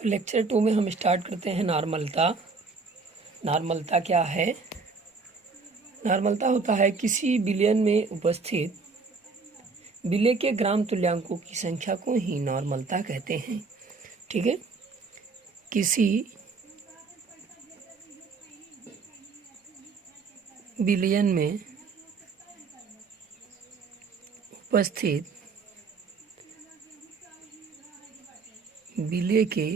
तो लेक्चर 2 में हम स्टार्ट करते हैं नॉर्मलता। नॉर्मलता क्या है? नॉर्मलता होता है किसी विलयन में उपस्थित विलय के ग्राम तुल्यांकों की संख्या को ही नॉर्मलता कहते हैं। ठीक है, किसी विलयन में उपस्थित विलय के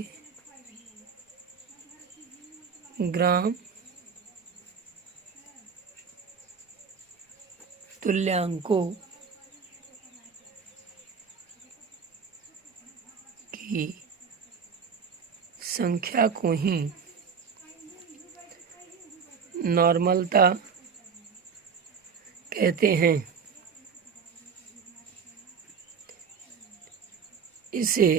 ग्राम तुल्यांकों की संख्या को ही नॉर्मलता कहते हैं। इसे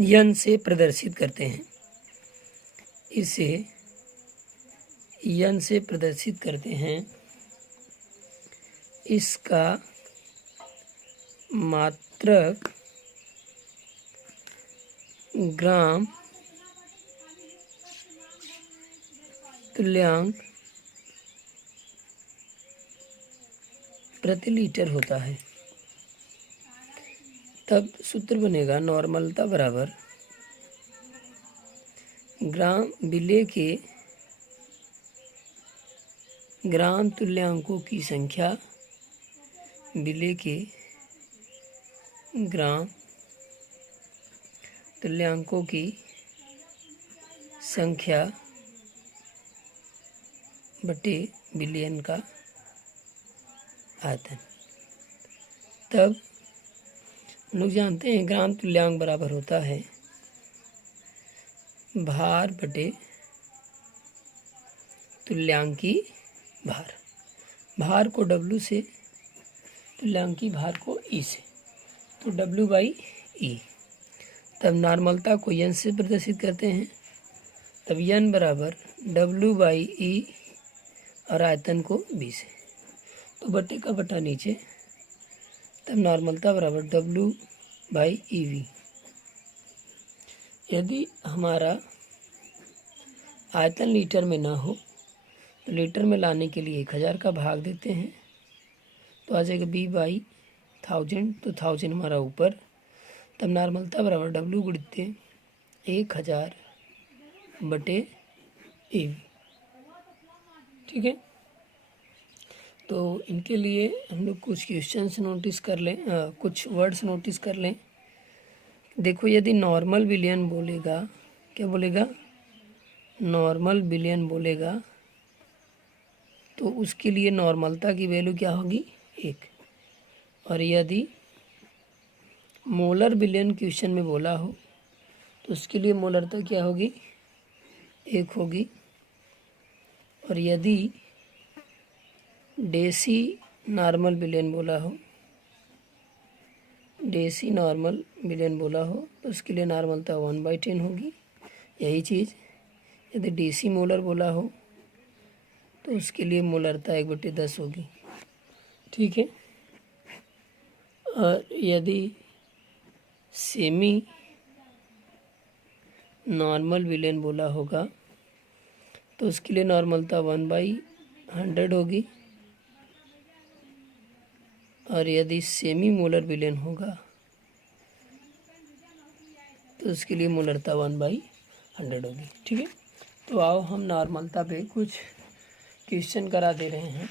यन से प्रदर्शित करते हैं। इसे यन से प्रदर्शित करते हैं। इसका मात्रक ग्राम तुल्यांक प्रति लीटर होता है। तब सूत्र बनेगा नॉर्मलता बराबर ग्राम विलय के ग्राम तुल्यांकों की संख्या, विलय के ग्राम तुल्यांकों की संख्या बटे विलयन का आयतन। तब हम लोग जानते हैं ग्राम तुल्यांक बराबर होता है भार बटे तुल्यांकी भार। भार को W से, तुल्यांकी भार को E से, तो W/E। तब नॉर्मलता को यन से प्रदर्शित करते हैं। तब यन बराबर W/E और आयतन को B से, तो बटे का बटा नीचे। तब नॉर्मलता बराबर W/EV। यदि हमारा आयतन लीटर में ना हो तो लीटर में लाने के लिए 1000 का भाग देते हैं, तो आ जाएगा B/1000। तो 1000 हमारा ऊपर। तब नॉर्मलता बराबर W गुणित 1000 बटे EV। ठीक है, तो इनके लिए हम लोग कुछ क्वेश्चंस नोटिस कर लें, कुछ वर्ड्स नोटिस कर लें। देखो, यदि नॉर्मल विलयन बोलेगा, क्या बोलेगा? नॉर्मल विलयन बोलेगा तो उसके लिए नॉर्मलता की वैल्यू क्या होगी? 1। और यदि मोलर विलयन क्वेश्चन में बोला हो तो उसके लिए मोलरता क्या होगी? 1 होगी। और यदि डेसी नॉर्मल विलयन बोला हो, डेसी नॉर्मल विलयन बोला हो तो उसके लिए नॉर्मलता 1/10 होगी। यही चीज़ यदि डेसी मोलर बोला हो तो उसके लिए मोलरता 1/10 होगी। ठीक है, और यदि सेमी नॉर्मल विलयन बोला होगा तो उसके लिए नॉर्मलता 1/100 होगी। और यदि सेमी मोलर विलयन होगा तो उसके लिए मोलरता 1/100 होगी। ठीक है, तो आओ हम नॉर्मलता पे कुछ क्वेश्चन करा दे रहे हैं।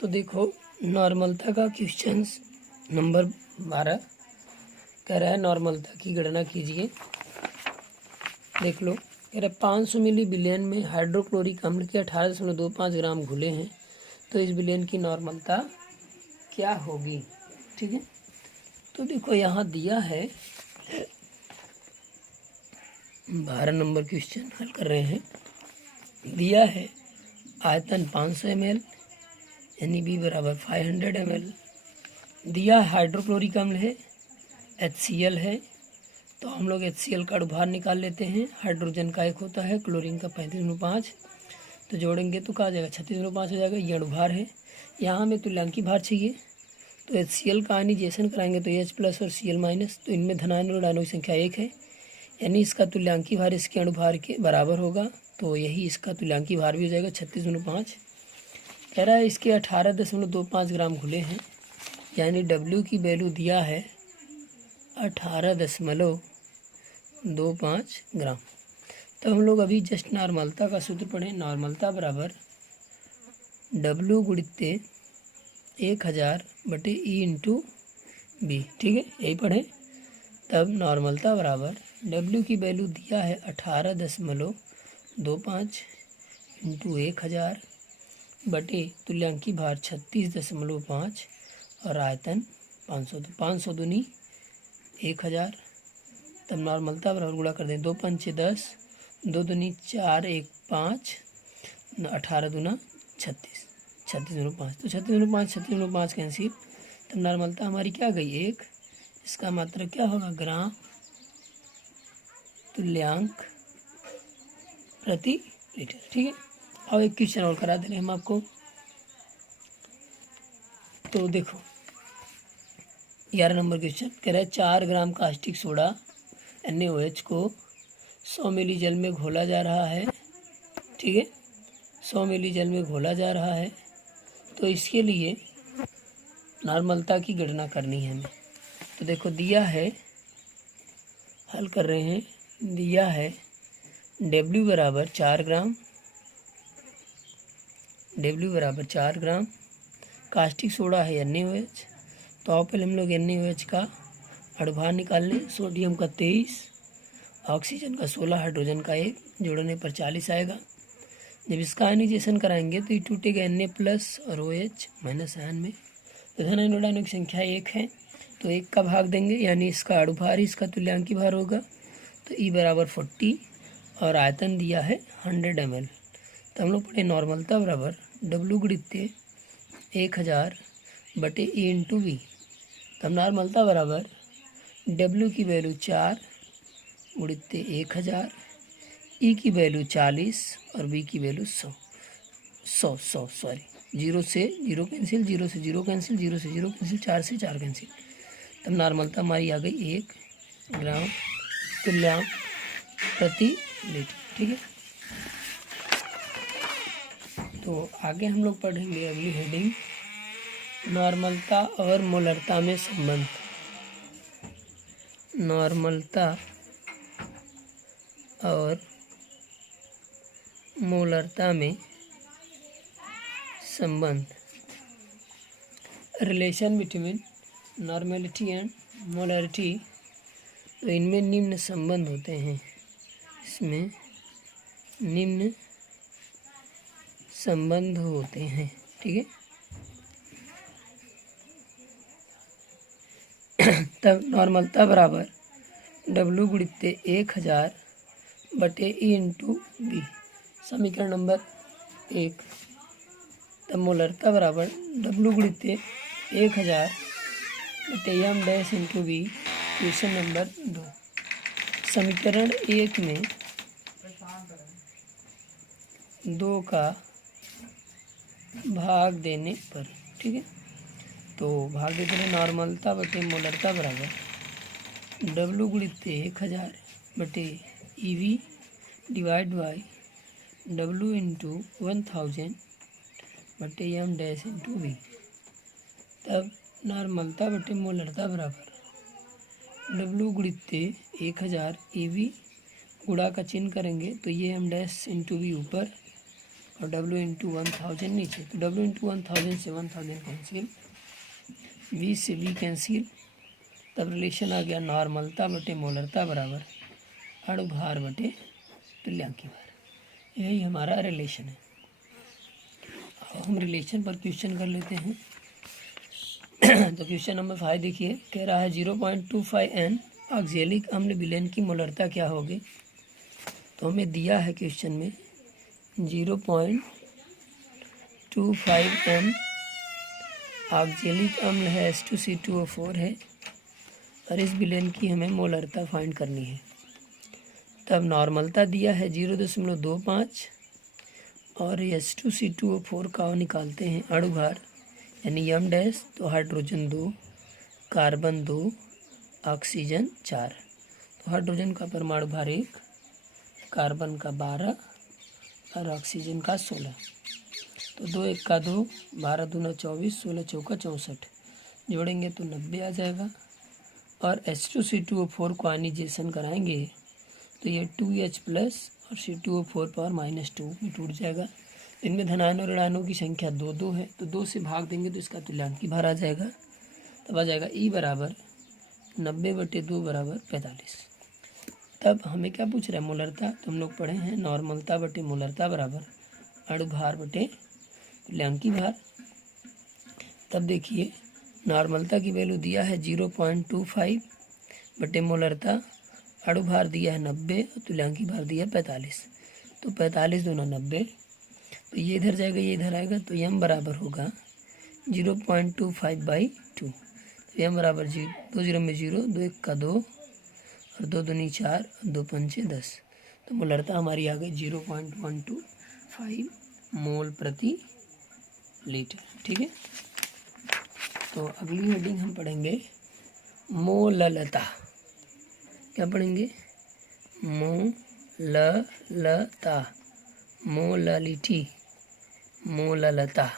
तो देखो, नॉर्मलता का क्वेश्चन नंबर 12 कह रहा है नॉर्मलता की गणना कीजिए। देख लो, कह रहा है 500 मिली विलयन में हाइड्रोक्लोरिक अम्ल के 18.25 ग्राम घुले हैं, तो इस विलयन की नॉर्मलता क्या होगी? ठीक है, तो देखो यहाँ दिया है, 12 नंबर क्वेश्चन हल कर रहे हैं। दिया है आयतन 500 ml यानी B बराबर 500 ml। दिया हाइड्रोक्लोरिक अम्ल है, HCl है, तो हम लोग HCl का भार निकाल लेते हैं। हाइड्रोजन का 1 होता है, क्लोरीन का 35.5, तो जोड़ेंगे तो कहा जाएगा 36.5 हो जाएगा। ये अणुभार है। यहाँ हमें तुल्यांकी भार चाहिए, तो HCl का आयनीजेशन कराएंगे तो H प्लस और Cl माइनस, तो इनमें धनायन और ऋणायनों की संख्या 1 है, यानी इसका तुल्यांकी भार इसके अणुभार के बराबर होगा, तो यही इसका तुल्यांकी भार भी हो जाएगा 36.5। कह रहा है इसके 18.25 ग्राम घुले हैं, यानी W की वैल्यू दिया है 18.25 ग्राम। तब हम लोग अभी जस्ट नॉर्मलता का सूत्र पढ़ें। नॉर्मलता बराबर W गुणित 1000 बटे E इंटू बी, ठीक है, यही पढ़ें। तब नॉर्मलता बराबर W की वैल्यू दिया है 18.25 इंटू 1000 बटे तुल्यांकी भार 36.5 और आयतन 500, तो 500 दूनी 1000। तब नॉर्मलता बराबर गुणा कर दें, 2 पंचे 10, 2 दूनी 4, 1 5, 18 दूना 36, 36.5, तो 36.5 36.5 कैंसिल। तब नॉर्मलता हमारी क्या गई 1, इसका मात्रक क्या होगा ग्राम तुल्यांक प्रति लीटर, ठीक है। अब एक क्वेश्चन और करा दे रहे हैं हम आपको। तो देखो 11 नंबर क्वेश्चन कह रहा है 4 ग्राम कास्टिक सोडा NaOH को 100 मिली जल में घोला जा रहा है, ठीक है, 100 मिली जल में घोला जा रहा है। तो इसके लिए नॉर्मलता की गणना करनी है हमें। तो देखो दिया है, हल कर रहे हैं, दिया है W बराबर 4 ग्राम, W बराबर 4 ग्राम, कास्टिक सोडा है NaOH। तो पहले हम लोग NaOH का अणुभार निकाल लें। सोडियम का 23, ऑक्सीजन का 16, हाइड्रोजन का 1, जोड़ने पर 40 आएगा। जब इसका आयनीजेशन कराएंगे तो ये टूटेगा Na प्लस और OH माइनस आयन में। तो धनायन ऋणायनों की संख्या 1 है, तो 1 का भाग देंगे, यानी इसका अणुभार ही इसका तुल्यांकी भार होगा। तो E बराबर 40 और आयतन दिया है 100 ml। तो हम लोग पढ़े नॉर्मलता बराबर W गुणित 1000 बटे E इंटू बी। तब नॉर्मलता बराबर W की वैल्यू 4 गुणित 1000, E की वैल्यू 40 और B की वैल्यू 100 सॉरी, 0 से 0 कैंसिल, 0 से 0 कैंसिल, 0 से 0 कैंसिल, 4 से 4 कैंसिल। तब नॉर्मलता हमारी आ गई 1 ग्राम तुल्यांक प्रति लीटर, ठीक है। तो आगे हम लोग पढ़ेंगे अगली हेडिंग नॉर्मलता और मोलरता में संबंध। नॉर्मलता और मोलरता में संबंध, relation between normality and molarity. तो इनमें निम्न संबंध होते हैं, इसमें निम्न संबंध होते हैं, ठीक है। तब नॉर्मलता बराबर W गुणित 1000 बटे E इंटू बी, समीकरण नंबर 1। तब मोलरता बराबर W गुणित 1000 बटे M dash into B, question number 2। समीकरण 1 में 2 का भाग देने पर, ठीक है, तो भाग देते हैं नॉर्मलता बटे मोलरता बराबर W गुणित 1000 बटे EV divide by W into 1000 बटे M डैश इंटू बी। तब नॉर्मलता बटे मोलरता बराबर W गुणित 1000 EV गुणा का चिन्ह करेंगे तो ये M डैश इंटू बी ऊपर और W इंटू 1000 नीचे। तो W इंटू 1000 से 1000 कैंसिल, V से V कैंसिल। तब रिलेशन आ गया नॉर्मलता बटे मोलरता बराबर अणुभार बटे तुल्यांकी भार। यही हमारा रिलेशन है। अब हम रिलेशन पर क्वेश्चन कर लेते हैं। तो क्वेश्चन नंबर 5 देखिए, कह रहा है 0.25 N ऑक्जेलिक अम्ल विलयन की मोलरता क्या होगी। तो हमें दिया है क्वेश्चन में 0.25 N ऑक्जेलिक अम्ल है, H2C2O4 है, और इस विलयन की हमें मोलरता फाइंड करनी है। तब नॉर्मलता दिया है 0.25 और H2C2O4 का निकालते हैं अणुभार, यानी यम डैश तो हाइड्रोजन 2, कार्बन 2, ऑक्सीजन 4। तो हाइड्रोजन का परमाणु भार 1, कार्बन का 12 और ऑक्सीजन का 16। तो 2 1 का 2, 12 दूना 24, 16 चौका 64, जोड़ेंगे तो 90 आ जाएगा। और H2CO4 को आयनाइजेशन कराएंगे तो ये 2H प्लस और C2O4 पावर -2 में टूट जाएगा। इनमें धनायनों और ऋणायनों की संख्या 2 2 है, तो 2 से भाग देंगे तो इसका तुल्यांकी भार आ जाएगा। तब आ जाएगा E बराबर 90/2 बराबर 45। तब हमें क्या पूछ रहा है, मोलरता। तो हम लोग पढ़े हैं नॉर्मलता बटे मोलरता बराबर अणु भार बटे तुल्यांकी भार। तब देखिए नॉर्मलता की वैल्यू दिया है 0.25 बटे मोलरता, अणु भार दिया है 90 और तुल्यांकी भार दिया है 45। तो 45 दूना 90, तो ये इधर जाएगा ये इधर आएगा, तो यम बराबर होगा 0.25/2। तो यम बराबर 2 0 में 0, 2 1 का 2 और 2 दूनी 4 और 2 पंचे 10। तो मोलरता हमारी आ गई 0.125 मोल प्रति लीटर। ठीक है, तो अगली हेडिंग हम पढ़ेंगे मोललता। क्या पढ़ेंगे, मोललता, मोललिटी, मोललता,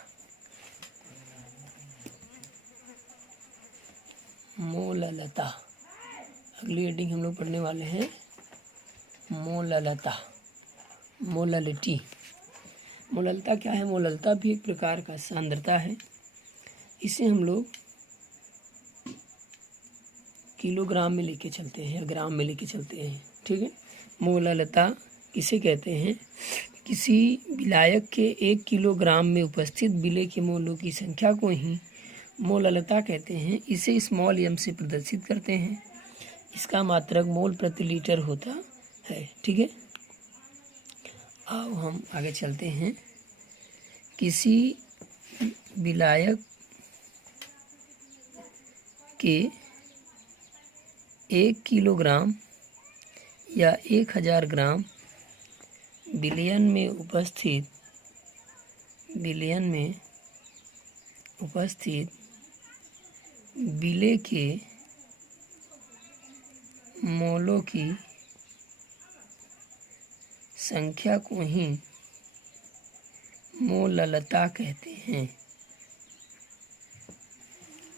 मोललता। अगली हेडिंग हम लोग पढ़ने वाले हैं मोललता, मोललिटी। मोललता क्या है, मोललता भी एक प्रकार का सांद्रता है। इसे हम लोग किलोग्राम में लेके चलते हैं या ग्राम में लेके चलते हैं। ठीक है, मोललता किसे कहते हैं, किसी विलायक के 1 किलोग्राम में उपस्थित विलेय के मोलों की संख्या को ही मोललता कहते हैं। इसे स्मॉल एम से प्रदर्शित करते हैं। इसका मात्रक मोल प्रति लीटर होता है। ठीक है, आओ हम आगे चलते हैं। किसी विलायक के 1 किलोग्राम या 1000 ग्राम विलयन में उपस्थित विलेय के मोलों की संख्या को ही मोललता कहते हैं।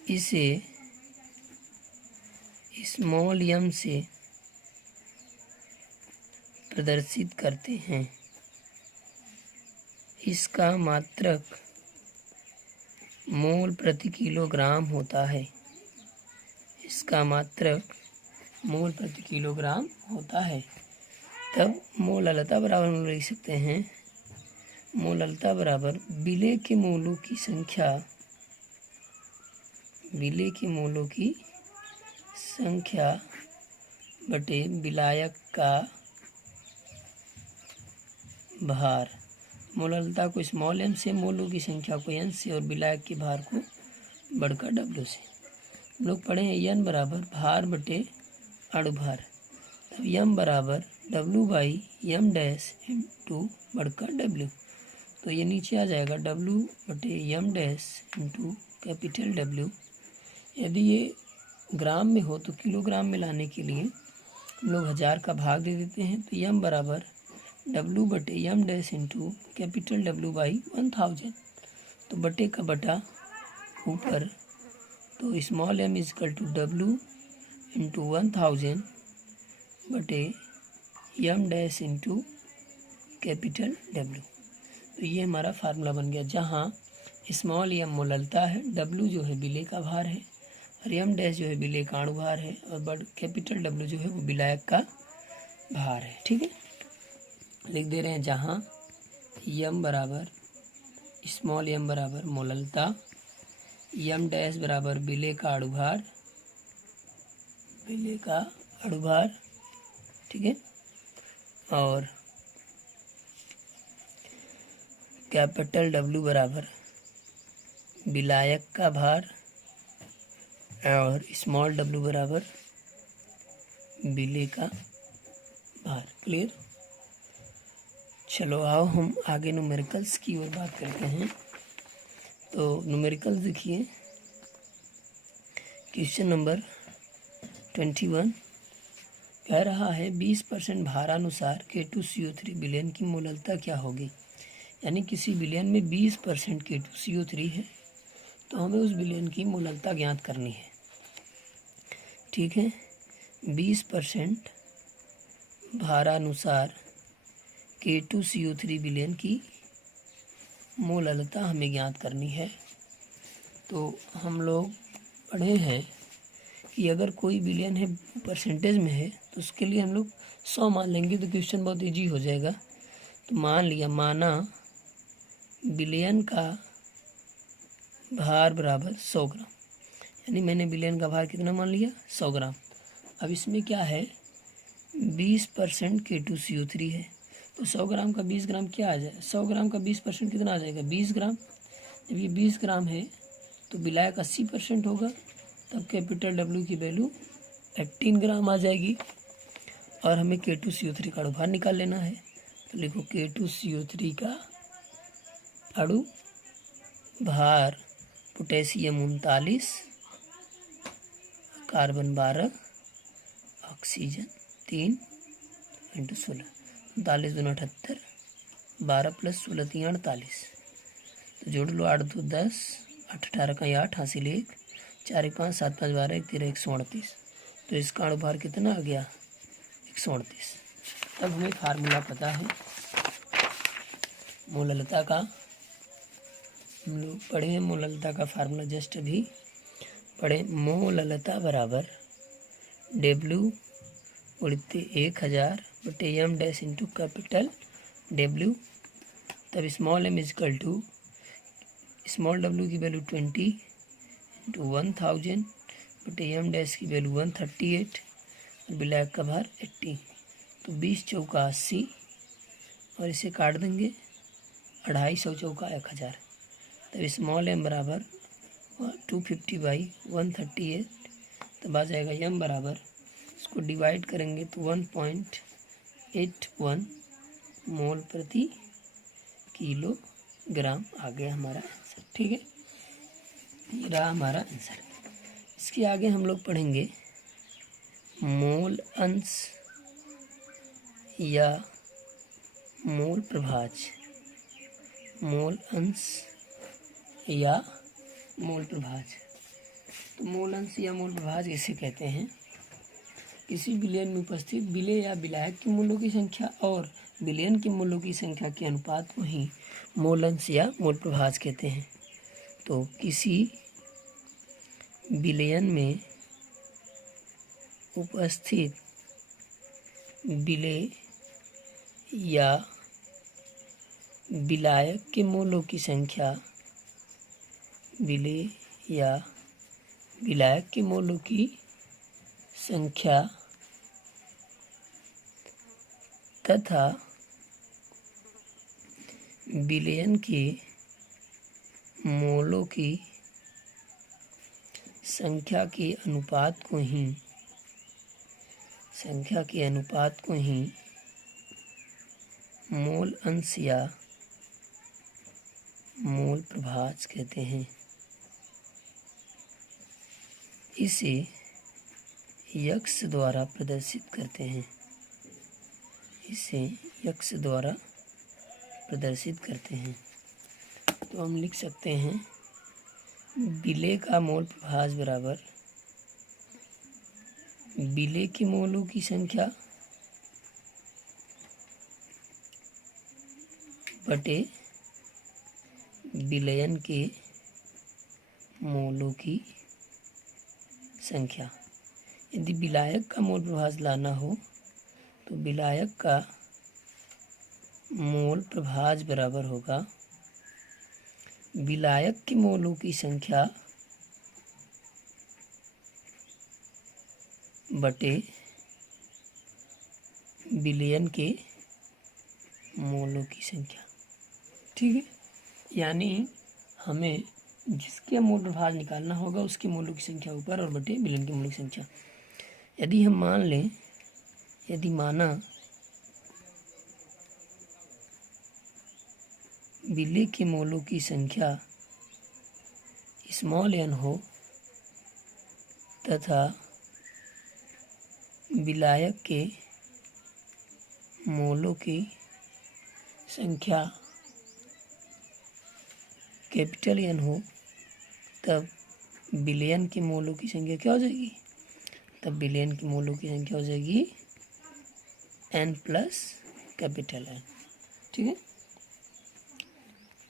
इसे स्मॉल एम से प्रदर्शित करते हैं। इसका मात्रक मोल प्रति किलोग्राम होता है। इसका मात्रक मोल प्रति किलोग्राम होता है। तब मोललता बराबर हम लिख सकते हैं, मोललता बराबर विलेय के मोलों की संख्या, विलेय के मोलों की संख्या बटे विलायक का भार। मोललता को स्मॉल एम से, मोलों की संख्या को एन से और विलायक के भार को बढ़कर डब्ल्यू से। हम लोग पढ़े हैं एन बराबर भार बटे अणु भार। तब यम बराबर W/m' बढ़कर डब्ल्यू। तो ये नीचे आ जाएगा W/m' डब्ल्यू। यदि ये ग्राम में हो तो किलोग्राम में लाने के लिए हम लोग 1000 का भाग दे देते हैं। तो यम बराबर W/m' W/1000। तो बटे का बटा ऊपर, तो स्मॉल m W × 1000 बटे m' W। तो ये हमारा फार्मूला बन गया, जहाँ स्मॉल m मोललता है, W जो है विलेय का भार है और m' जो है विलेय का अणु भार है और कैपिटल W जो है वो विलायक का भार है। ठीक है, लिख दे रहे हैं, जहाँ m बराबर स्मॉल m बराबर मोललता, m' बराबर विलेय का अणु भार, विलेय का अणु भार। ठीक है, और कैपिटल W बराबर विलायक का भार और स्मॉल w बराबर विलेय का भार। क्लियर। चलो आओ हम आगे न्यूमेरिकल्स की ओर बात करते हैं। तो न्यूमेरिकल देखिए, क्वेश्चन नंबर 21 कह रहा है 20% भारानुसार K2CO3 विलयन की मोललता क्या होगी। यानी किसी विलयन में 20% K2CO3 है, तो हमें उस विलयन की मोललता ज्ञात करनी है। ठीक है, 20% भारानुसार K2CO3 विलयन की मोललता हमें ज्ञात करनी है। तो हम लोग पढ़े हैं कि अगर कोई विलयन है परसेंटेज में है तो उसके लिए हम लोग 100 मान लेंगे, तो क्वेश्चन बहुत इजी हो जाएगा। तो मान लिया, माना विलयन का भार बराबर 100 ग्राम, यानी मैंने विलयन का भार कितना मान लिया, 100 ग्राम। अब इसमें क्या है, 20% K2CO3 है, तो 100 ग्राम का 20 ग्राम क्या आ जाए, 100 ग्राम का 20% कितना आ जाएगा, 20 ग्राम। जब ये 20 ग्राम है तो विलायक 80% होगा, तब कैपिटल W की वैल्यू 18 ग्राम आ जाएगी। और हमें K2CO3 का अणुभार निकाल लेना है। तो लिखो K2CO3 का अणुभार, पोटेशियम 39, कार्बन 12, ऑक्सीजन 3 × 16, 39 दूना 78, 12 + 16 = 48। तो जोड़ लो, 8 2 10, 8 18 का 8 हासिल 1, 4 1 5 7 5 12 1 13 138। तो इसका अणुभार कितना आ गया, 138। तब हमें फार्मूला पता है मोललता का, हम लोग पढ़े हैं मोललता का फार्मूला, जस्ट अभी पढ़े। मोललता बराबर W × 1000 बटे m dash into capital W। तब small m is equal to small w की वैल्यू 20 × 1000 बटे m डैश की वैल्यू 138 और विलायक का भार 80। तो 20 चौका 80 और इसे काट देंगे, 250 चौका 1000। तब स्मॉल m बराबर 250/138। तब आ जाएगा m बराबर, इसको डिवाइड करेंगे तो 1.81 मोल प्रति किलोग्राम आ गया हमारा आंसर। ठीक है, ये रहा हमारा आंसर। इसके आगे हम लोग पढ़ेंगे मोल अंश या मोल प्रभाज। मोल अंश या मोल प्रभाज, तो मोल अंश या मोल प्रभाज इसे कहते हैं, किसी विलयन में उपस्थित विलेय या विलायक के मूल्यों की संख्या और विलयन के मूल्यों की संख्या के अनुपात को ही मोल अंश या मोल प्रभाज कहते हैं। तो किसी विलयन में उपस्थित विलेय या विलायक के मोलों की संख्या, विलेय या विलायक के मोलों की संख्या तथा विलयन के मोलों की संख्या के अनुपात को ही मोल अंश या मोल प्रभाज कहते हैं। इसे यक्स द्वारा प्रदर्शित करते हैं। तो हम लिख सकते हैं विलेय का मोल प्रभाज बराबर विलेय के मोलों की संख्या बटे विलयन के मोलों की संख्या। यदि विलायक का मोल प्रभाज लाना हो तो विलायक का मोल प्रभाज बराबर होगा विलायक के मोलों की संख्या बटे विलयन के मोलों की संख्या। ठीक है, यानी हमें जिसके मोल प्रभाज निकालना होगा उसके मोलों की संख्या ऊपर और बटे विलयन के मोलों की संख्या। यदि हम मान लें, यदि माना विलेय के मोलों की संख्या स्मॉल n हो तथा विलायक के मोलों की संख्या कैपिटल N हो, तब बिलियन के मोलों की संख्या क्या हो जाएगी? तब बिलियन के मोलों की संख्या हो जाएगी n प्लस कैपिटल N। ठीक है,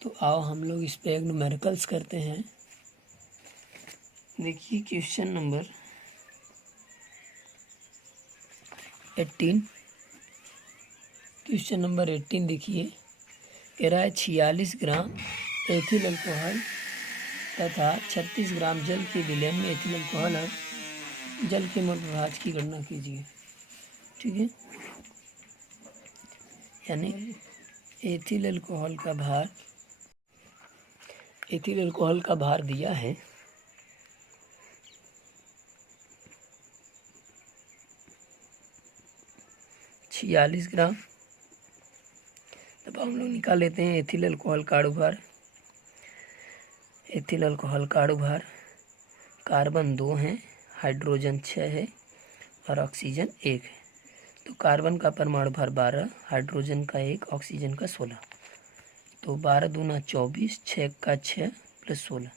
तो आओ हम लोग इस पे एक न्यूमेरिकल्स करते हैं। देखिए क्वेश्चन नंबर 18। क्वेश्चन नंबर 18 देखिए, कह रहा है 46 ग्राम एथिल अल्कोहल तथा 36 ग्राम जल के विलयन में एथिल अल्कोहल और जल के मोल प्रभाज की गणना कीजिए। ठीक है, यानी एथिल अल्कोहल का भार दिया है 46 ग्राम। तब हम लोग निकाल लेते हैं एथिल अल्कोहल का अणुभार। एथिल अल्कोहल का अणुभार, कार्बन 2 हैं, हाइड्रोजन 6 है और ऑक्सीजन 1 है। तो कार्बन का परमाणु भार 12, हाइड्रोजन का 1, ऑक्सीजन का 16। तो 12 दूना 24, 6 का 6 प्लस 16,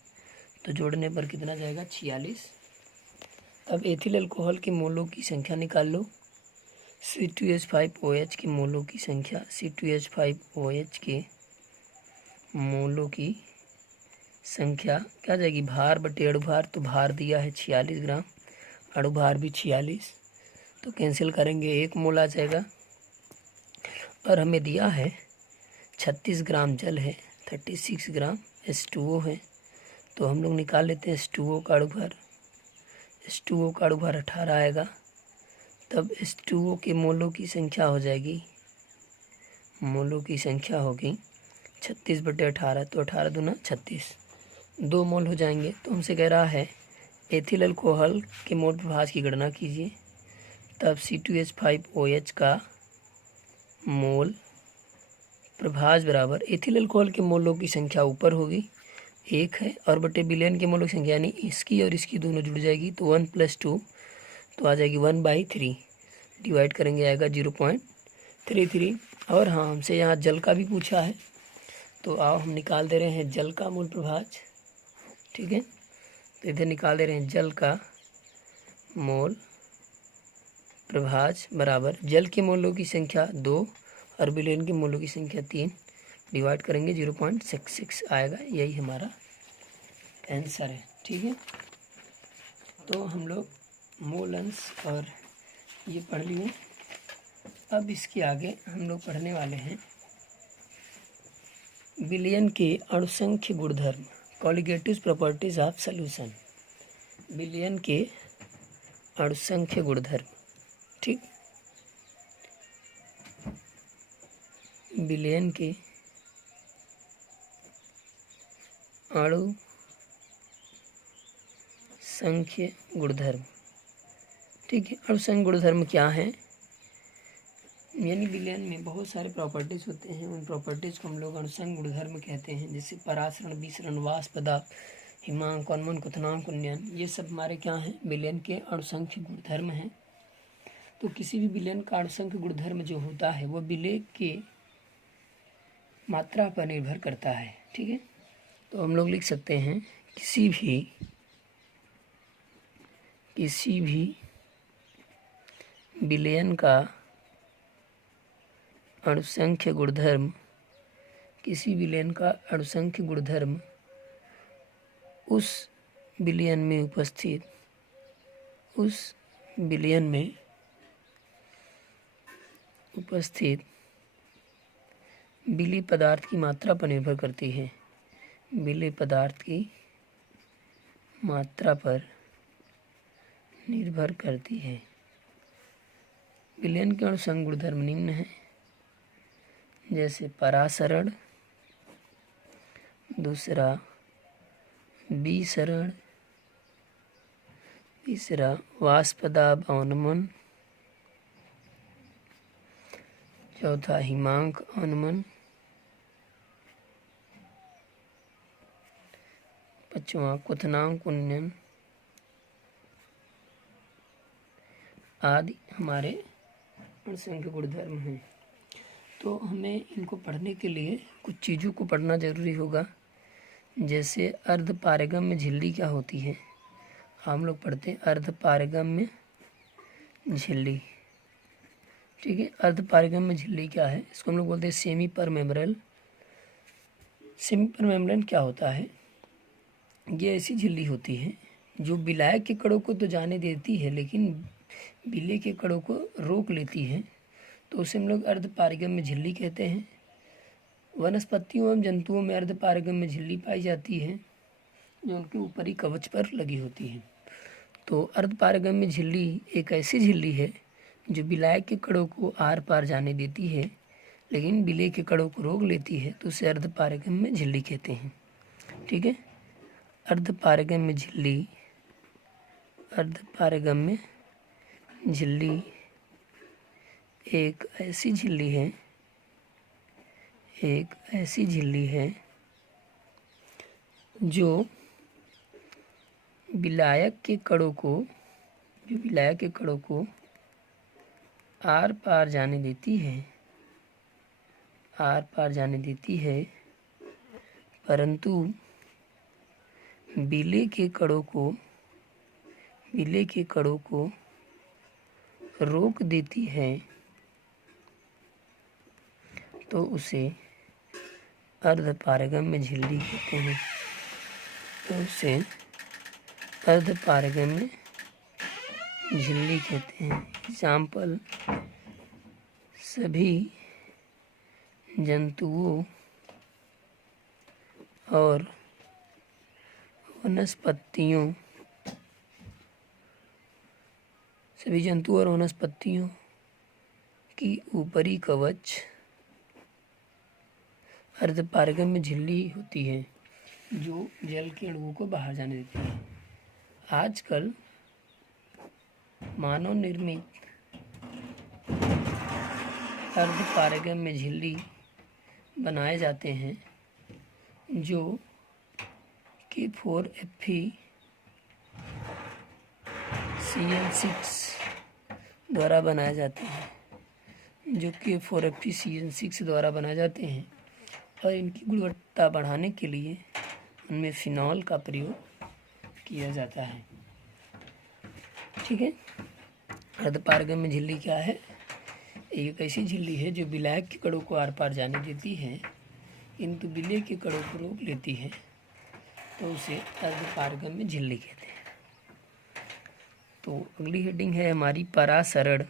तो जोड़ने पर कितना जाएगा? 46। अब एथिल अल्कोहल के मोलों की संख्या निकाल लो। C2H5OH के मोलों की संख्या, C2H5OH के मोलों की संख्या क्या जाएगी? भार बटे अणुभार। तो भार दिया है 46 ग्राम, अणुभार भी 46, तो कैंसिल करेंगे 1 मोल आ जाएगा। और हमें दिया है 36 ग्राम जल है, 36 ग्राम H2O है। तो हम लोग निकाल लेते हैं H2O का अणुभार। H2O का अणुभार 18 आएगा। तब H2O के मोलों की संख्या हो जाएगी, मोलों की संख्या होगी 36 बटे 18, तो 18 दूना 36, 2 मोल हो जाएंगे। तो हमसे कह रहा है एथिल अल्कोहल के मोल प्रभाज की गणना कीजिए। तब C2H5OH का मोल प्रभाज बराबर एथिल अल्कोहल के मोलों की संख्या ऊपर होगी 1 है, और बटे बिलियन के मोलों की संख्या, यानी इसकी और इसकी दोनों जुड़ जाएगी, तो 1 + 2 तो आ जाएगी 1/3। डिवाइड करेंगे आएगा 0.33। और हाँ, हमसे यहाँ जल का भी पूछा है, तो आओ हम निकाल दे रहे हैं जल का मोल प्रभाज। ठीक है, तो इधर निकाल दे रहे हैं जल का मोल प्रभाज बराबर जल के मोलों की संख्या 2 और बिलियन के मोलों की संख्या 3, डिवाइड करेंगे 0.66 आएगा। यही हमारा आंसर है। ठीक है, तो हम लोग मोल अंश और ये पढ़ लिए। अब इसके आगे हम लोग पढ़ने वाले हैं विलयन के अणुसंख्य गुणधर्म, कॉलिगेटिव प्रॉपर्टीज ऑफ सॉल्यूशन। विलयन के अणुसंख्य गुणधर्म। ठीक, विलयन के अणु संख्य गुणधर्म। ठीक है, अणुसंख्य गुणधर्म क्या है? यानी विलयन में बहुत सारे प्रॉपर्टीज होते हैं, उन प्रॉपर्टीज को हम लोग अणुसंख्य गुणधर्म कहते हैं, जैसे परासरण, विसरण, वाष्प पदार्थ, हिमांक, अवनमन, क्वथनांक, उन्नयन, ये सब हमारे क्या हैं? विलयन के अणुसंख्य गुणधर्म हैं। तो किसी भी विलयन का अणुसंख्य गुणधर्म जो होता है वो विलय के मात्रा पर निर्भर करता है। ठीक है, तो हम लोग लिख सकते हैं किसी भी विलयन का अणुसंख्य गुणधर्म, किसी विलयन का अणुसंख्य गुणधर्म उस विलयन में उपस्थित विलीय पदार्थ की मात्रा पर निर्भर करती है। विलीय पदार्थ की मात्रा पर निर्भर करती है। विलयन के अणुसंख्य गुणधर्म निम्न है, जैसे परासरण, दूसरा विसरण, तीसरा वाष्प दाब अवनमन, चौथा हिमांक अवनमन, पाँचवा क्वथनांकुन्यन आदि हमारे अणुसंख्यक गुणधर्म हैं। तो हमें इनको पढ़ने के लिए कुछ चीज़ों को पढ़ना ज़रूरी होगा। जैसे अर्धपारगम्य झिल्ली क्या होती है, हम लोग पढ़ते हैं अर्धपारगम्य झिल्ली। ठीक है, अर्धपारगम्य झिल्ली क्या है, इसको हम लोग बोलते हैं सेमी परमेम्ब्रेन। सेमी परमेम्ब्रेन क्या होता है, ये ऐसी झिल्ली होती है जो विलायक के कणों को तो जाने देती है लेकिन विलेय के कणों को रोक लेती है, तो उसे हम लोग अर्धपारगम्य झिल्ली कहते हैं। वनस्पतियों एवं जंतुओं में अर्धपारगम्य झिल्ली पाई जाती है जो उनके ऊपरी कवच पर लगी होती है। तो अर्धपारगम्य झिल्ली एक ऐसी झिल्ली है जो विलायक के कणों को आर पार जाने देती है लेकिन विलेय के कणों को रोक लेती है, तो उसे अर्धपारगम्य झिल्ली कहते हैं। ठीक है, अर्धपारगम्य झिल्ली, अर्धपारगम्य झिल्ली एक ऐसी झिल्ली है, एक ऐसी झिल्ली है जो विलायक के कणों को, जो विलायक के कणों को आर पार जाने देती है, आर पार जाने देती है, परंतु विलेय के कणों को, विलेय के कणों को रोक देती है, तो उसे अर्धपारगम्य झिल्ली कहते हैं। तो उसे अर्धपारगम्य झिल्ली कहते हैं। एग्जाम्पल, सभी जंतुओं और वनस्पतियों, सभी जंतुओं और वनस्पतियों की ऊपरी कवच अर्धपारगम्य झिल्ली होती है जो जल के अणुओं को बाहर जाने देती है। आजकल मानव निर्मित अर्धपारगम्य झिल्ली बनाए जाते हैं जो K4Fe CN6 द्वारा बनाए जाते हैं, जो K4Fe CN6 द्वारा बनाए जाते हैं और इनकी गुणवत्ता बढ़ाने के लिए उनमें फिनॉल का प्रयोग किया जाता है। ठीक है, अर्धपारगम्य झिल्ली क्या है, एक ऐसी झिल्ली है जो विलायक के कणों को आर पार जाने देती है किंतु विलेय के कणों को रोक लेती है, तो उसे अर्धपारगम्य झिल्ली कहते हैं। तो अगली हेडिंग है हमारी परासरण,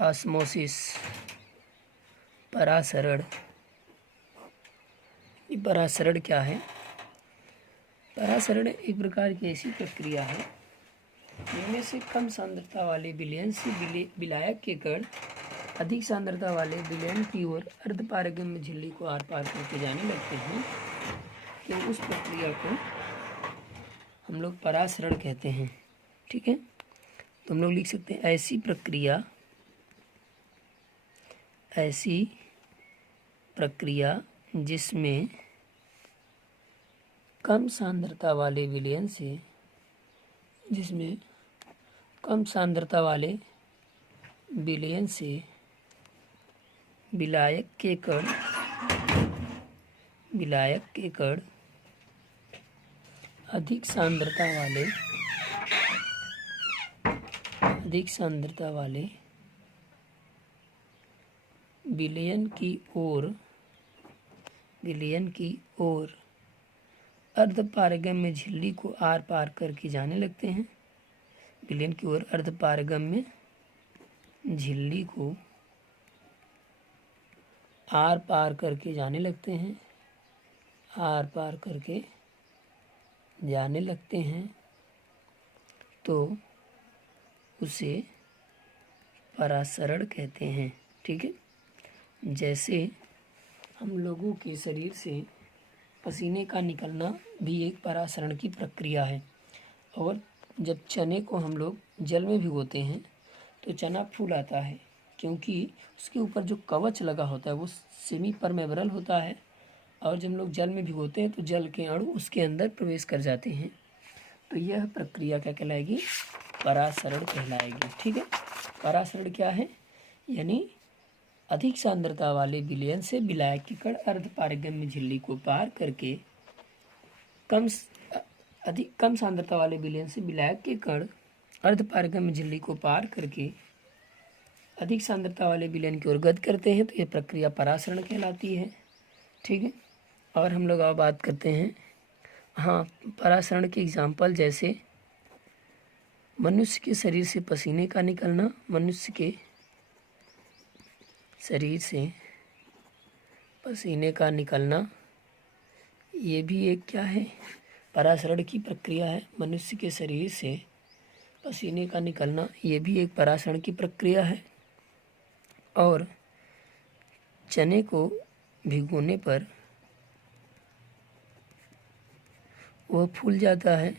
ऑस्मोसिस। परासरण, ये परासरण क्या है, परासरण एक प्रकार की ऐसी प्रक्रिया है जिनमें से कम सांद्रता वाले विलयन से विलायक के कण अधिक सांद्रता वाले विलयन की ओर अर्धपारगम्य झिल्ली को आर पार करके जाने लगते हैं। तो उस प्रक्रिया को हम लोग परासरण कहते हैं। ठीक है, तो हम लोग लिख सकते हैं ऐसी प्रक्रिया, ऐसी प्रक्रिया जिसमें कम सांद्रता वाले विलयन से, जिसमें कम सांद्रता वाले विलयन से विलायक के कण, विलायक के कण अधिक सांद्रता वाले, अधिक सांद्रता वाले विलयन की ओर, विलयन की ओर अर्धपारगम्य झिल्ली को आर पार करके जाने लगते हैं। विलयन की ओर अर्धपारगम्य झिल्ली को आर पार करके जाने लगते हैं, आर पार करके जाने लगते हैं, तो उसे परासरण कहते हैं। ठीक है, जैसे हम लोगों के शरीर से पसीने का निकलना भी एक परासरण की प्रक्रिया है, और जब चने को हम लोग जल में भिगोते हैं तो चना फूल आता है, क्योंकि उसके ऊपर जो कवच लगा होता है वो सेमी परमेबरल होता है और जब हम लोग जल में भिगोते हैं तो जल के अणु उसके अंदर प्रवेश कर जाते हैं। तो यह प्रक्रिया क्या कहलाएगी? परासरण कहलाएगी। ठीक है, परासरण क्या है? यानी अधिक सांद्रता वाले विलयन से विलायक के कण अर्धपारगम्य झिल्ली को पार करके कम सांद्रता वाले विलयन से विलायक के कण अर्धपारगम्य झिल्ली को पार करके अधिक सांद्रता वाले विलयन की ओर गति करते हैं। तो यह प्रक्रिया परासरण कहलाती है। ठीक है, और हम लोग अब बात करते हैं हाँ परासरण के एग्जाम्पल, जैसे मनुष्य के शरीर से पसीने का निकलना, मनुष्य के शरीर से पसीने का निकलना, ये भी एक क्या है? परासरण की प्रक्रिया है। मनुष्य के शरीर से पसीने का निकलना, ये भी एक परासरण की प्रक्रिया है। और चने को भिगोने पर वह फूल जाता है,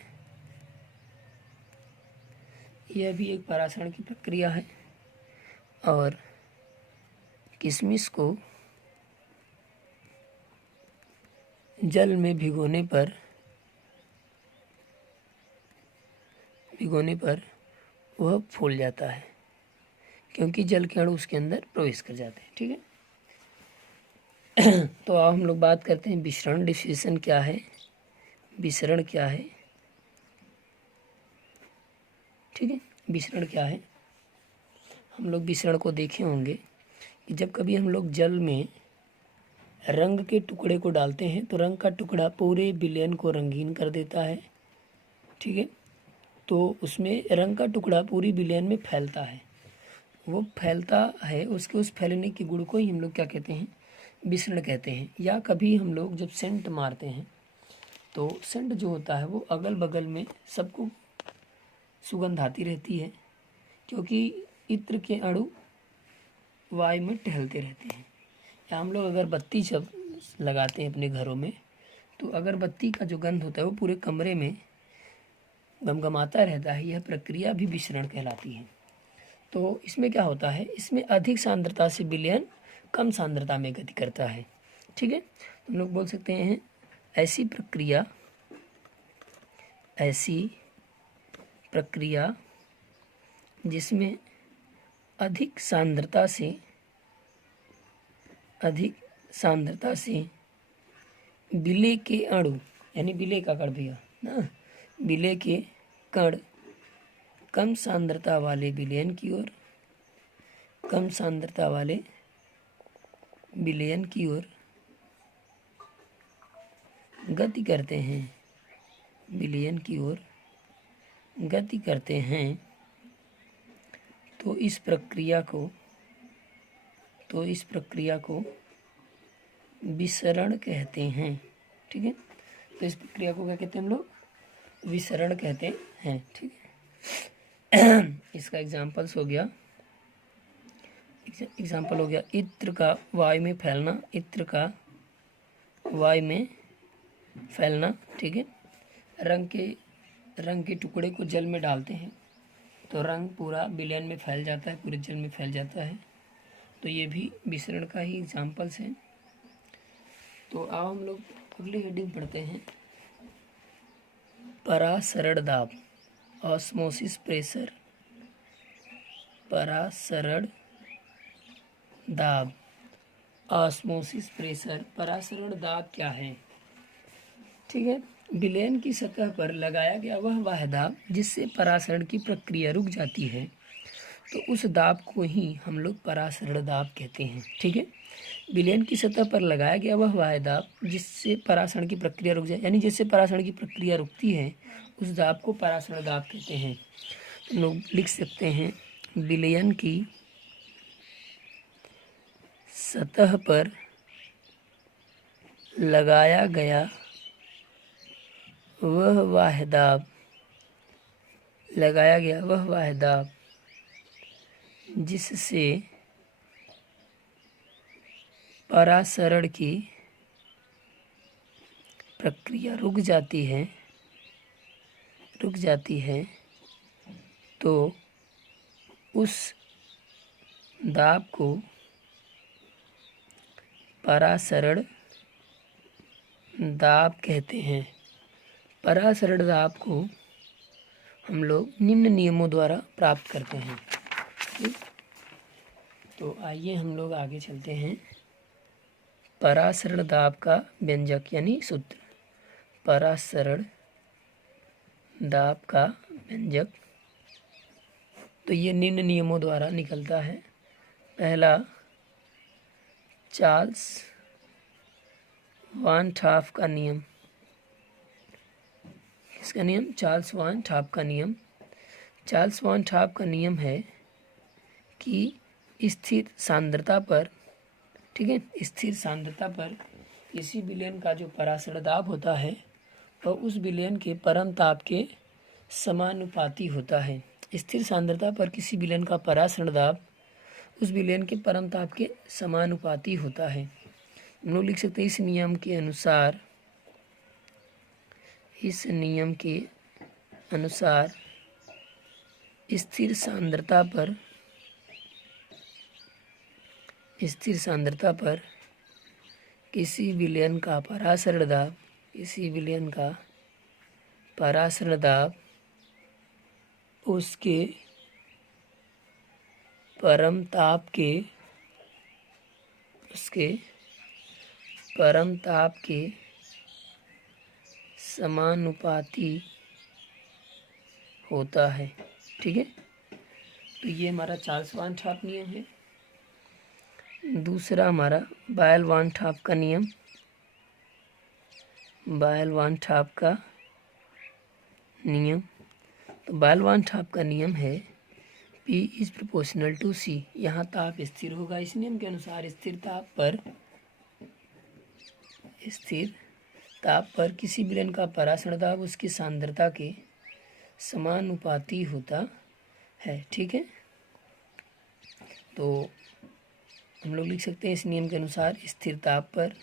यह भी एक परासरण की प्रक्रिया है। और किशमिश को जल में भिगोने पर वह फूल जाता है, क्योंकि जल के अणु उसके अंदर प्रवेश कर जाते हैं। ठीक है, तो अब हम लोग बात करते हैं विसरण। डिफ्यूजन क्या है? विसरण क्या है? ठीक है, विसरण क्या है? हम लोग विसरण को देखे होंगे कि जब कभी हम लोग जल में रंग के टुकड़े को डालते हैं तो रंग का टुकड़ा पूरे विलयन को रंगीन कर देता है। ठीक है, तो उसमें रंग का टुकड़ा पूरी विलयन में फैलता है। वो फैलता है, उसके उस फैलने के गुण को ही हम लोग क्या कहते हैं? विसरण कहते हैं। या कभी हम लोग जब सेंट मारते हैं तो सेंट जो होता है वो अगल बगल में सबको सुगंध आती रहती है, क्योंकि इत्र के अणु वायु में टहलते रहते हैं। या हम लोग अगरबत्ती जब लगाते हैं अपने घरों में तो अगरबत्ती का जो गंध होता है वो पूरे कमरे में गमगमाता रहता है। यह प्रक्रिया भी विसरण कहलाती है। तो इसमें क्या होता है? इसमें अधिक सांद्रता से विलयन कम सांद्रता में गति करता है। ठीक है, हम लोग बोल सकते हैं ऐसी प्रक्रिया जिसमें अधिक सांद्रता से विलेय के अणु, यानी विलेय का कण भैया ना, विलेय के कण कम सांद्रता वाले विलयन की ओर गति करते हैं, तो इस प्रक्रिया को विसरण कहते हैं। ठीक है, तो इस प्रक्रिया को क्या कहते हैं? हम लोग विसरण कहते हैं। ठीक है, इसका एग्जाम्पल हो गया इत्र का वायु में फैलना। ठीक है, रंग के टुकड़े को जल में डालते हैं तो रंग पूरा विलयन में फैल जाता है, पूरे जल में फैल जाता है। तो ये भी विसरण का ही एग्जाम्पल्स हैं। तो अब हम लोग अगली हेडिंग पढ़ते हैं, परासरण दाब, ऑस्मोसिस प्रेशर। परासरण दाब, ऑस्मोसिस प्रेशर। परासरण दाब क्या है? ठीक है, विलयन की सतह पर लगाया गया वह दाब जिससे परासरण की प्रक्रिया रुक जाती है, तो उस दाब को ही हम लोग परासरण दाब कहते हैं। ठीक है, विलयन की सतह पर लगाया गया वह दाब जिससे परासरण की प्रक्रिया रुक जाए, यानी जिससे परासरण की प्रक्रिया रुकती है, उस दाब को परासरण दाब कहते हैं। तो लोग लिख सकते हैं, विलयन की सतह पर लगाया गया वह दाब जिससे परासरण की प्रक्रिया रुक जाती है, तो उस दाब को परासरण दाब कहते हैं। परासरण दाब को हम लोग निम्न नियमों द्वारा प्राप्त करते हैं। ठीक, तो आइए हम लोग आगे चलते हैं। परासरण दाब का व्यंजक यानी सूत्र। परासरण दाब का व्यंजक तो ये निम्न नियमों द्वारा निकलता है। पहला, चार्ल्स वान ठॉप का नियम। किसका नियम? चार्ल्स वान ठॉप का नियम। चार्ल्स वान ठॉप का नियम है कि स्थिर सांद्रता पर, ठीक है, स्थिर सांद्रता पर किसी विलयन का जो परासरण दाब होता है वह उस विलयन के परम ताप के समानुपाती होता है। स्थिर सांद्रता पर किसी विलयन का परासरण दाब उस विलयन के परम ताप के समानुपाती होता है। हम लोग लिख सकते हैं इस नियम के अनुसार, इस नियम के अनुसार स्थिर सांद्रता पर किसी विलयन का परासरण दाब, किसी विलयन का परासरण दाब उसके परम ताप के समानुपाती होता है। ठीक है, तो ये हमारा चार्ल्स वान ठॉप नियम है। दूसरा हमारा बायल वान ठॉप का नियम। बायल वान ठॉप का नियम, तो बायल वान ठॉप का नियम है P is proportional to C। यहाँ ताप स्थिर होगा। इस नियम के अनुसार स्थिर ताप पर किसी विलयन का परासरण दाब उसकी सांद्रता के समानुपाती होता है। ठीक है, तो हम लोग लिख सकते हैं इस नियम के अनुसार स्थिर ताप पर,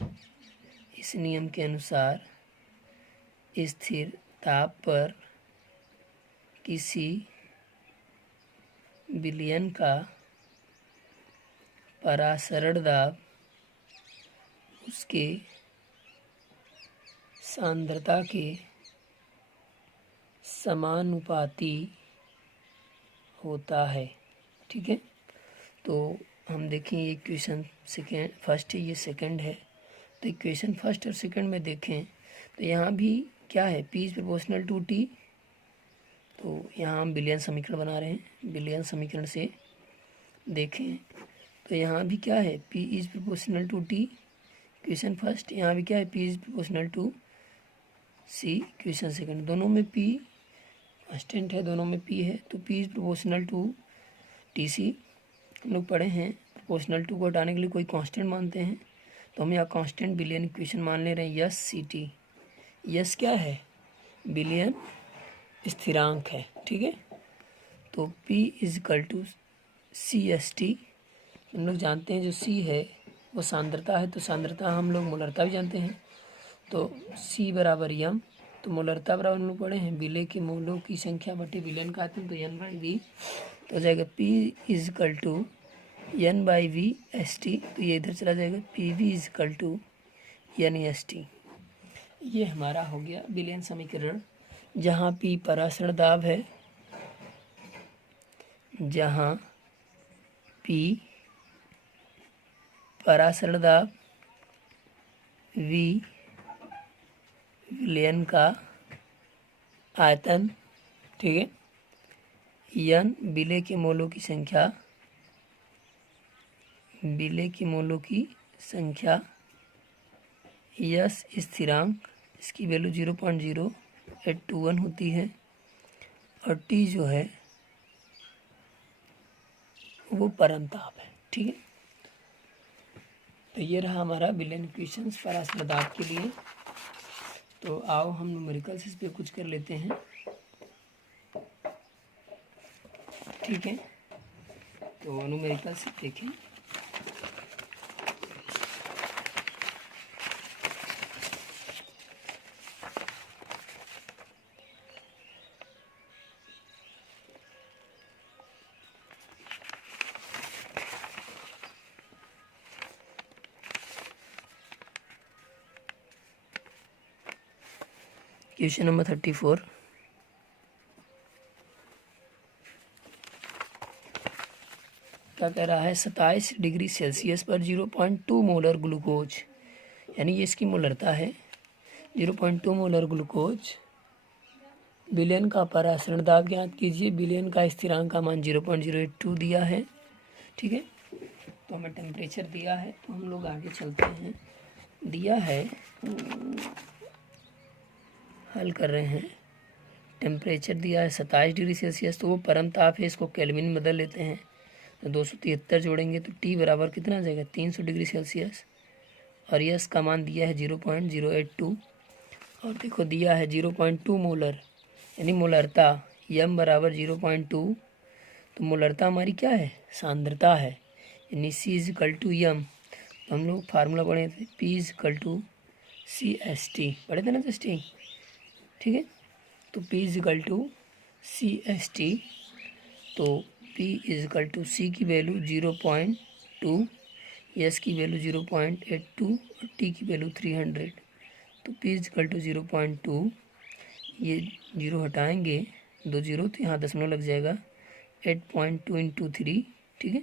इस नियम के अनुसार स्थिर ताप पर किसी विलयन का परासरण दाब उसके सांद्रता के समानुपाती होता है। ठीक है, तो हम देखें ये इक्वेशन सेकेंड फर्स्ट है, ये सेकंड है। तो इक्वेशन फर्स्ट और सेकंड में देखें तो यहाँ भी क्या है, P is proportional to T। तो यहाँ हम विलयन समीकरण बना रहे हैं। विलयन समीकरण से देखें तो यहाँ भी क्या है, P is proportional to T equation first, यहाँ भी क्या है, P is proportional to C equation second. दोनों में P कांस्टेंट है, दोनों में P है, तो P is proportional to TC। हम लोग पढ़े हैं प्रोपोर्शनल टू को हटाने के लिए कोई कांस्टेंट मानते हैं, तो हम यहाँ कांस्टेंट विलयन इक्वेशन मान ले रहे हैं। यस CT, यस क्या है, विलयन स्थिरांक है। ठीक है, तो P is equal to CST। हम लोग जानते हैं जो C है वो सांद्रता है, तो सांद्रता हम लोग मोलरता भी जानते हैं, तो C बराबर M। तो मोलरता बराबर हम लोग पढ़े हैं विलय के मोलों की संख्या बटे विलयन का आयतन, तो N/V। तो हो जाएगा P is equal to N/V ST। तो ये इधर चला जाएगा, PV is equal to NST। ये हमारा हो गया विलयन समीकरण, जहाँ P परासरण दाब है, जहाँ P परासरण दाब, V विलयन का आयतन, ठीक है, N विलय के मोलों की संख्या, विलय के मोलों की संख्या, S स्थिरांक, इसकी वैल्यू 0.0821 होती है, और T जो है वो परम ताप है। ठीक है, तो ये रहा हमारा विलयन इक्वेशंस परासरण दाब के लिए। तो आओ हम न्यूमेरिकल्स इस पे कुछ कर लेते हैं। ठीक है, तो न्यूमेरिकल्स देखें। Question number 34। क्या कह रहा है, 27 डिग्री सेल्सियस पर 0.2 मोलर ग्लूकोज, यानी ये इसकी मोलरता है, 0.2 मोलर ग्लूकोज विलयन का परासरण दाब ज्ञात कीजिए। विलयन का स्थिरांक का मान 0.082 दिया है। ठीक है, तो हमें टेम्परेचर दिया है, तो हम लोग आगे चलते हैं। दिया है, हल कर रहे हैं। टेम्परेचर दिया है 27 डिग्री सेल्सियस, तो वो परम ताप है, इसको केल्विन में बदल लेते हैं। तो 273 जोड़ेंगे तो टी बराबर कितना आ जाएगा, 300 डिग्री सेल्सियस। और यस का मान दिया है 0.082। और देखो दिया है 0.2 मोलर, यानी मोलरता यम बराबर 0.2। तो मोलरता हमारी क्या है, सांद्रता है, यानी सी इज इक्वल टू यम। तो हम लोग फार्मूला पढ़े थे, P is equal to C S T, पढ़े थे ना टेस्टिंग। ठीक है, तो P is equal to C S T. तो P is equal to C की वैल्यू 0.2, एस की वैल्यू 0.82 और टी की वैल्यू 300। तो P इज इक्वल टू 0.2, ये जीरो हटाएंगे, 2 जीरो तो यहाँ दशमलव लग जाएगा, 8.2 इंटू 3। ठीक है,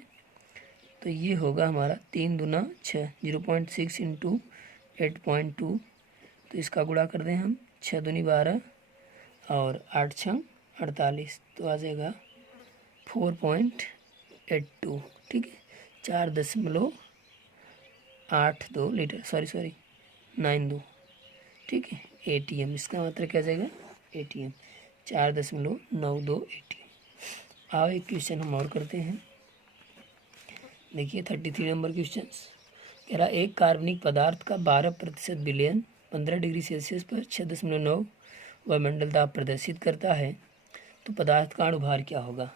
तो ये होगा हमारा 3 दूना 6, 0.6 इंटू 8.2। तो इसका गुणा कर दें हम, 6 दूनी 12 और 8 छंग 48, तो आ जाएगा 4.82। ठीक है, 4.82 लीटर, सॉरी 92। ठीक है, ATM, इसका मात्रा क्या जाएगा, ATM, 4.92 ATM। आओ एक क्वेश्चन हम और करते हैं। देखिए 33 नंबर क्वेश्चन कह रहा, एक कार्बनिक पदार्थ का 12% विलयन 15 डिग्री सेल्सियस पर 6.9 वायुमंडल दाब प्रदर्शित करता है, तो पदार्थ का अणुभार क्या होगा।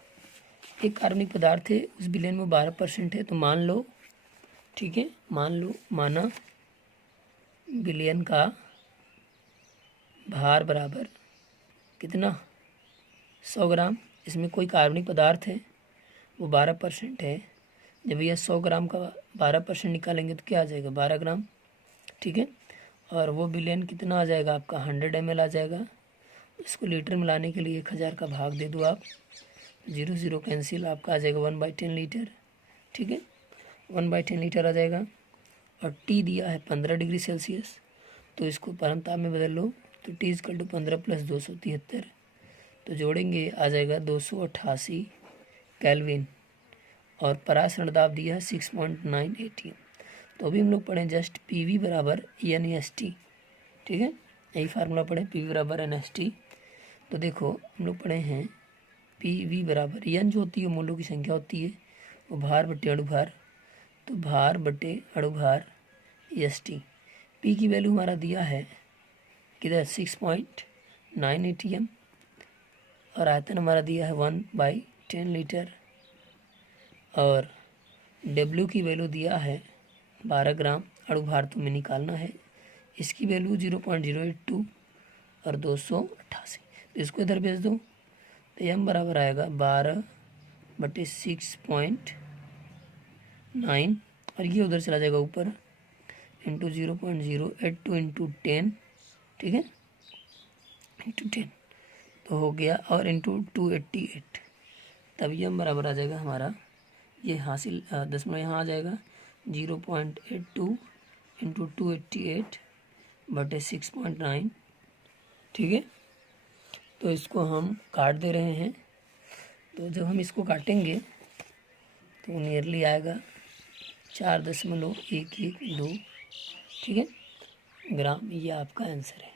एक कार्बनिक पदार्थ है, उस विलयन में 12% है, तो मान लो, ठीक है, माना विलयन का भार बराबर कितना, 100 ग्राम। इसमें कोई कार्बनिक पदार्थ है, वो 12% है। जब यह 100 ग्राम का 12% निकालेंगे तो क्या आ जाएगा, 12 ग्राम। ठीक है, और वो विलयन कितना आ जाएगा आपका, 100 ml आ जाएगा। इसको लीटर में लाने के लिए 1000 का भाग दे दो आप, 0 0 कैंसिल, आपका आ जाएगा 1/10 लीटर। ठीक है, 1/10 लीटर आ जाएगा। और टी दिया है 15 डिग्री सेल्सियस, तो इसको परम ताप में बदल लो, तो टी इजकल टू 15 + 273, तो जोड़ेंगे आ जाएगा 288 केल्विन। और परासरण दाब दिया है 6.9 ATM। तो अभी हम लोग पढ़ें जस्ट PV बराबर NST। ठीक है, यही फार्मूला पढ़ें, PV बराबर NST। तो देखो हम लोग पढ़े हैं PV बराबर, N जो होती है मोलों की संख्या होती है, वो भार बटे अणुभार, तो भार बटे अणुभार ST। P की वैल्यू हमारा दिया है किधर, 6.9 ATM। और आयतन हमारा दिया है 1/10 लीटर। और W की वैल्यू दिया है 12 ग्राम, अणुभार तुम्हें निकालना है। इसकी वैल्यू 0.082 और 288, तो इसको इधर भेज दो, तो M बराबर आएगा 12/6.9, और ये उधर चला जाएगा ऊपर, इंटू 0.082 इंटू 10। ठीक है, इंटू 10 तो हो गया, और इंटू 288, तब M बराबर आ जाएगा हमारा, ये हासिल दशमलव यहाँ आ जाएगा, 0.82 इंटू 288 बटे 6.9। ठीक है, तो इसको हम काट दे रहे हैं। तो जब हम इसको काटेंगे तो नियरली आएगा 4.112। ठीक है, ग्राम, ये आपका आंसर है।